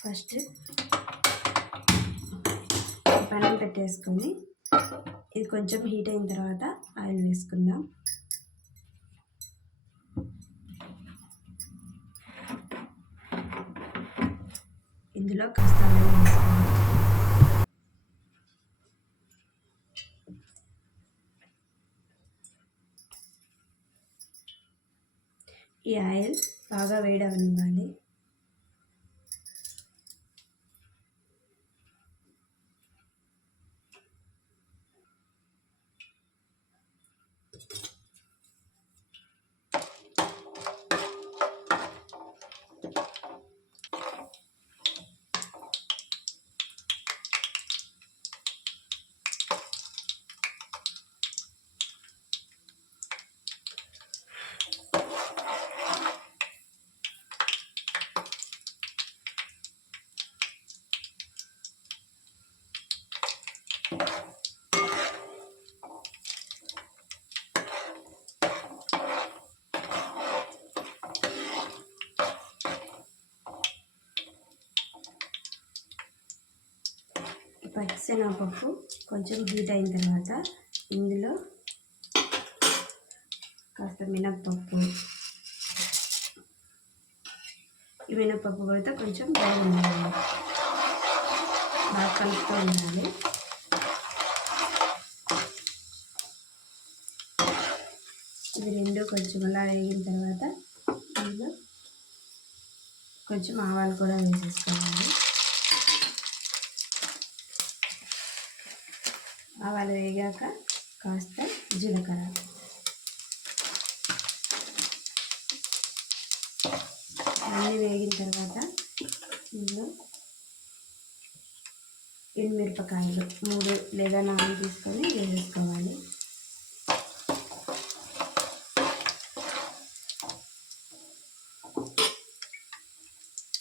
First పెనం పెట్టేసుకొని ఇది కొంచెం హీట్ అయిన తర్వాత ఆయిల్ వేసుకుందాం. ఇందులో కాస్త ఆయిల్ వేసుకుందాం. ఈ ఆయిల్ బాగా వేడవనివ్వాలి. పచ్చిశనగపప్పు కొంచెం హీట్ అయిన తర్వాత ఇందులో కాస్త మినప్పప్పు, ఈ మినప్పప్పు కూడా కొంచెం బాగుండాలి, బాగా కలుపుతూ ఉండాలి. ఇవి రెండు కొంచెం అలా వేగిన తర్వాత ఇందులో కొంచెం ఆవాలు కూడా వేసేసుకోవాలి. ఆవాలు వేగాక కాస్త జీలకర్ర, అన్నీ వేగిన తర్వాత ఇందులో ఎండుమిరపకాయలు 3 లేదా 4 తీసుకొని వేసేసుకోవాలి.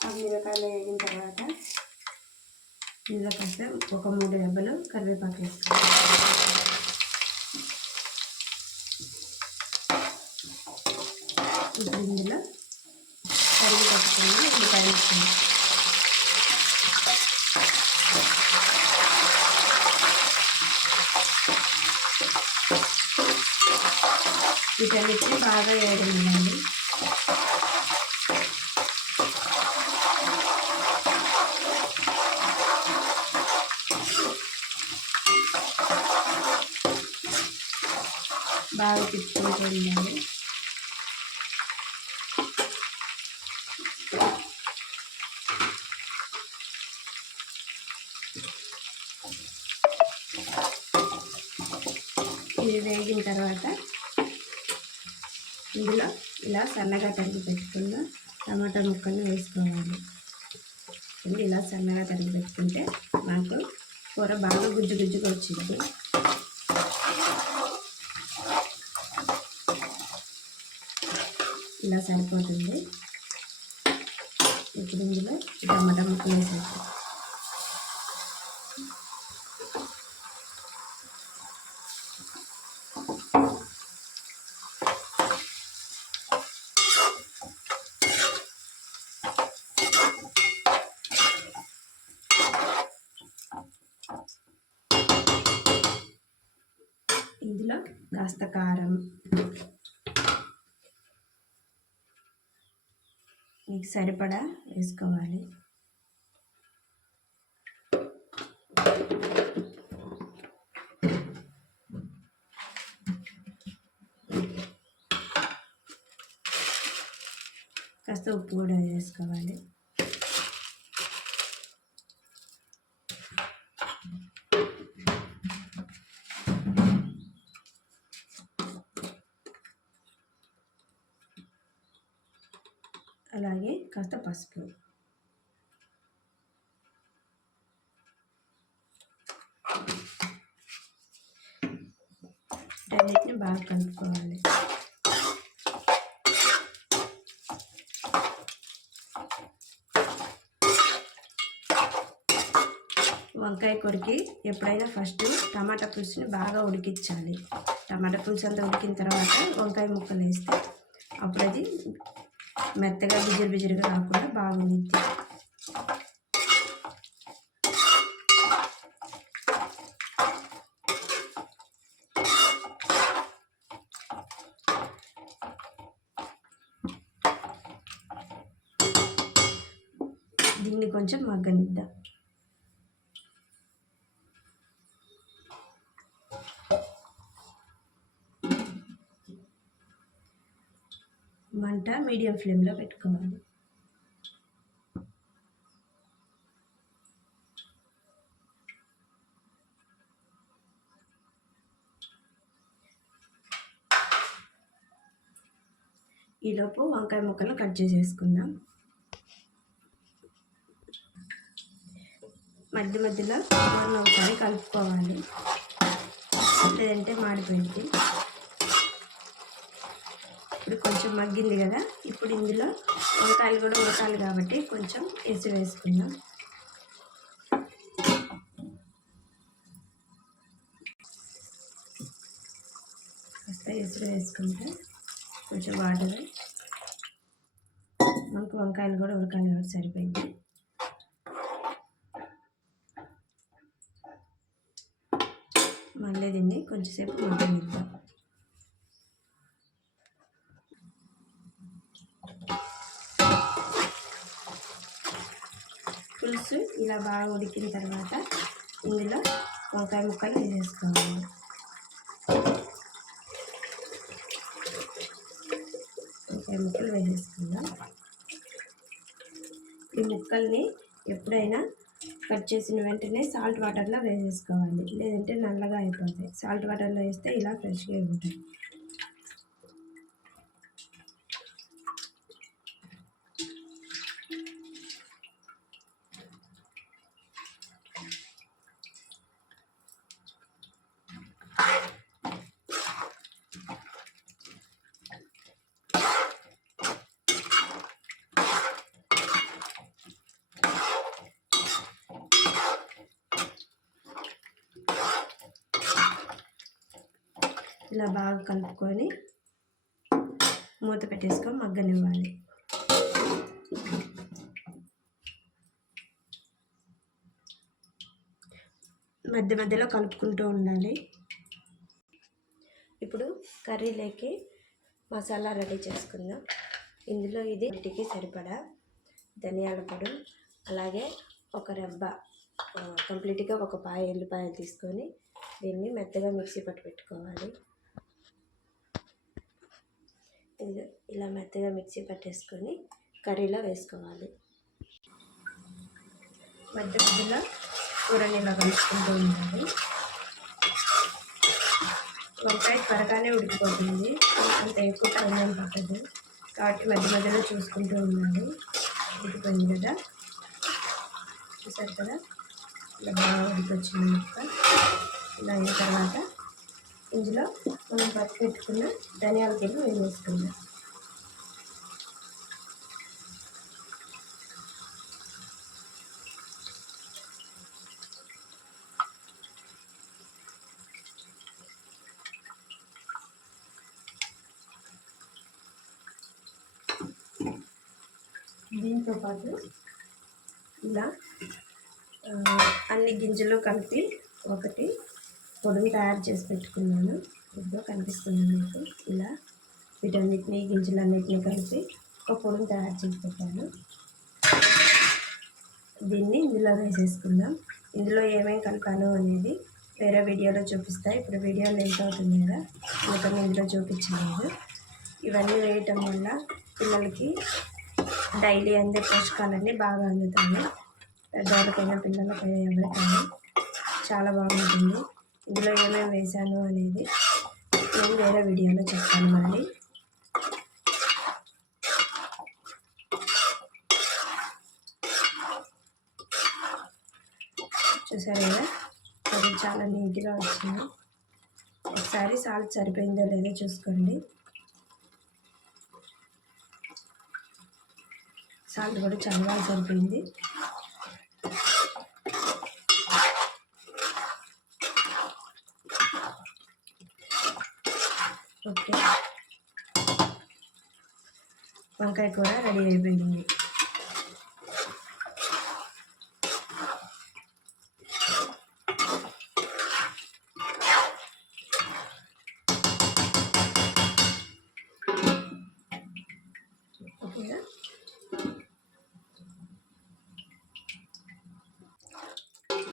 ఆ మిరపకాయలు వేగిన తర్వాత ఇందులో కాస్త ఒక 3 రెబ్బలు కరివేపాకు వేసుకోవాలి. ఇప్పుడు ఇందులో కరిగి పట్టుకుని ఉల్లిపాయ వేసుకోవాలి. వీటన్నిటిని బాగా వేయగలండి. బాగా తిప్పుకుంటూ ఉండాలి. ఇది వేగిన తర్వాత ఇందులో ఇలా సన్నగా తరిగి పెట్టుకున్న టమాటా ముక్కలు వేసుకోవాలి. ఇలా సన్నగా తరిగి పెట్టుకుంటే నాకు కూర బాగా గుజ్జు గుజ్జుగా వచ్చింది. ఇలా సరిపోతుంది. ఇప్పుడు ఇందులో టమాటా ముక్కలు వేసేస్తాం. ఇందులో కాస్త కారం, మీకు సరిపడా వేసుకోవాలి. కాస్త ఉప్పు కూడా వేసుకోవాలి. అలాగే కాస్త పసుపు. రెండింటిని బాగా కలుపుకోవాలి. వంకాయ కూరకి ఎప్పుడైనా ఫస్ట్ టమాటా పులుసుని బాగా ఉడికించాలి. టమాటా పులుసు అంతా ఉడికిన తర్వాత వంకాయ ముక్కలు వేస్తే అప్పుడు అది మెత్తగా బిజిరిగా కాకుండా బాగుంది. దీన్ని కొంచెం మగ్గనిద్దాం. మంట మీడియం ఫ్లేమ్లో పెట్టుకోవాలి. ఈలోపు వంకాయ ముక్కలు కట్ చేసేసుకుందాం. మధ్య మధ్యలో ఒకసారి కలుపుకోవాలి, లేదంటే మాడిపోయింది. ఇప్పుడు కొంచెం మగ్గింది కదా, ఇప్పుడు ఇందులో వంకాయలు కూడా ఉడకాలి కాబట్టి కొంచెం ఎసురు వేసుకుందాం. కాస్త ఎసురు వేసుకుంటే కొంచెం వాటర్ మనకు వంకాయలు కూడా ఉడకాలి కాబట్టి సరిపోయింది. మళ్ళీ దీన్ని కొంచెంసేపు మగ్గనిద్దాం. పులుసు ఇలా బాగా ఉడికిన తర్వాత ఇందులో వంకాయ ముక్కలు వేసేసుకోవాలి. వంకాయ ముక్కలు వేసేసుకుందాం. ఈ ముక్కల్ని ఎప్పుడైనా కట్ చేసిన వెంటనే సాల్ట్ వాటర్లో వేసేసుకోవాలి, లేదంటే నల్లగా అయిపోతాయి. సాల్ట్ వాటర్లో వేస్తే ఇలా ఫ్రెష్గా ఉంటాయి. ఇలా బాగా కలుపుకొని మూత పెట్టేసుకొని మగ్గనివ్వాలి. మధ్య మధ్యలో కలుపుకుంటూ ఉండాలి. ఇప్పుడు కర్రీలోకి మసాలా రెడీ చేసుకుందాం. ఇందులో ఇది ఇంటికి సరిపడా ధనియాల పొడి, అలాగే ఒక రెబ్బ కంప్లీట్గా ఒక పాయ ఎల్లిపాయలు తీసుకొని దీన్ని మెత్తగా మిక్సీ పట్టి పెట్టుకోవాలి. ఇలా మెత్తగా మిక్సీ పట్టేసుకొని కర్రీలో వేసుకోవాలి. మధ్య మధ్యలో కూరని ఇలా కలుపుకుంటూ ఉండాలి. వంకాయ త్వరగానే ఉడికిపోతుంది, అంత ఎక్కువ టైం ఏం పట్టదు కాబట్టి మధ్య మధ్యలో చూసుకుంటూ ఉండాలి. ఉడికిపోయింది కదా, చూసారు కదా, ఇలా బాగా ఉడికొచ్చింది ముక్క. ఇలా అయిన తర్వాత ఇందులో మనం పచ్చి పెట్టుకున్న ధనియాల పొడి వేసేసుకుందాం. దీంతో పాటు ఇలా అన్ని గింజలు కలిపి ఒకటి పొడిని తయారు చేసి పెట్టుకున్నాను. ఇప్పుడు కనిపిస్తుంది మీకు. ఇలా వీటన్నిటిని గింజలన్నిటిని కలిపి ఒక పొడిని తయారు చేసి పెట్టాను. దీన్ని ఇందులో వేసేసుకుందాం. ఇందులో ఏమేమి కలిపాను అనేది వేరే వీడియోలో చూపిస్తాయి. ఇప్పుడు వీడియో లెంత్ అవుతుంది కదా, అందుకని ఇందులో చూపించలేదు. ఇవన్నీ వేయటం వల్ల పిల్లలకి డైలీ అందే పోషకాలన్నీ బాగా అందుతాయి. పెద్దవాళ్ళకైనా పిల్లలకైనా ఎవరికైనా చాలా బాగుంటుంది. ఇందులో ఏమేమి వేసాను అనేది నేను వేరే వీడియోలో చెప్తాను. మళ్ళీ చూసారు కదా, అది చాలా నీట్గా వచ్చింది. ఒకసారి సాల్ట్ సరిపోయిందో లేదో చూసుకోండి. సాల్ట్ కూడా చాలా బాగా సరిపోయింది. ఓకే, వంకాయ కూర రెడీ అయిపోయింది. ఓకేనా?